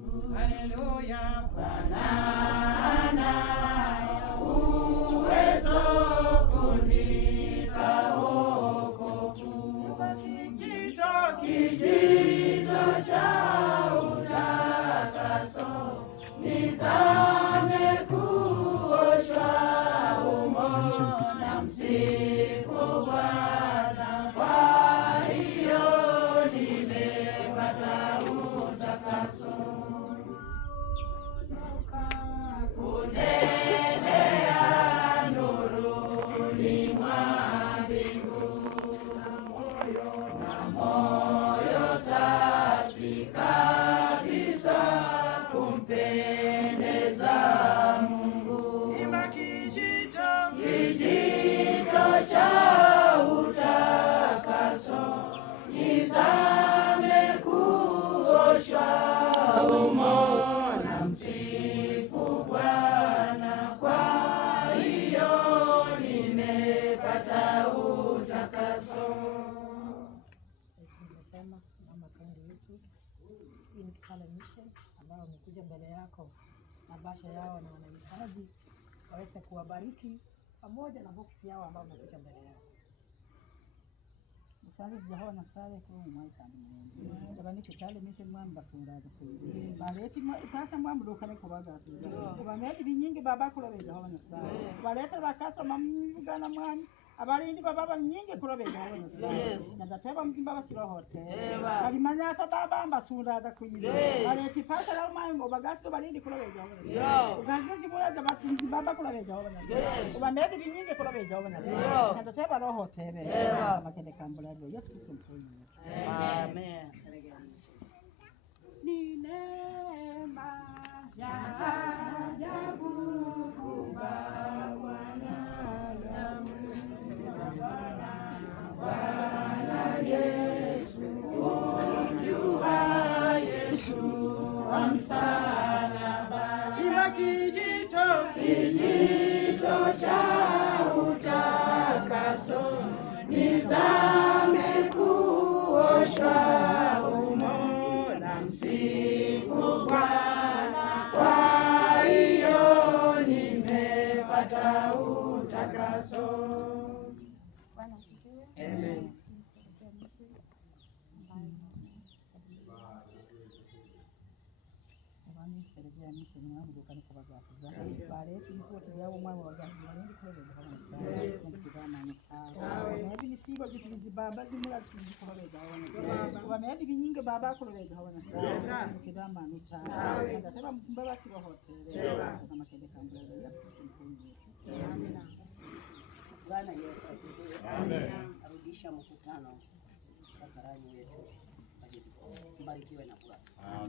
Haleluya, Bwana anayo uwezo kunipa wokovu. Kijito cha utakaso nizame kuoshwa humo na msifu Bwana. Kwa hiyo nimepata utakaso. Kutembea nuruni mwa mbingu na moyo safi kabisa kumpendeza Mungu. Kijito cha utakaso nizame kuoshwa humo na msifu Bwana. Kwa hiyo nimepata utakaso. Nimesema mama kandi wetu hii ni Kitale Mission ambao wamekuja mbele yako na basha yao na wanahitaji waweze kuwabariki pamoja na boksi yao ambao wamekuja mbele yao. Musali zijaho na sale kwa mwaika ni abani Kitale Mission mwamba sundaza kuri baleti itasha mwamba dokane kubaga asiza ubamedi binyingi baba kulobeja ho na sale baleta bakasa mamugana mwani abalindi baba nyingi kulobeja ho na sale nadateba mzimba basiro hotel kalimanya ata baba mbasundaza kuyiba baleti pasha la mwamba bagasi balindi kulobeja ho na sale ugazizi bulaza batunzi baba kulobeja ho na sale ubamedi binyingi kulobeja ho na sale nadateba lo hotel makende kambula Yesu Kristo mponye. Amen. Ni neema ya ajabu kubwa Bwana Yesu, umjua Yesu wa msalaba. Kijito cha utakaso nizame kuoshwa humo na msifu Bwana. Kwa hiyo nimepata utakaso. Amen. Serikali mission mwangu dukani kwa bagasi za baleti ripoti yao mwangu wa bagasi walendi kwa bega hawana sana kutana na sawa nabi nisiba vitilizi baba zimula kwa bega hawana sana wanabi binyinge baba kwa bega hawana sana kidama nuta ndataba mzimba basi wa hotel kama kende kambula Yesu Kristo mponye. Amina. Bwana Yesu asifiwe. Amen. Arudisha mkutano kwa karani wetu. Mbarikiwe na Bwana. Amen.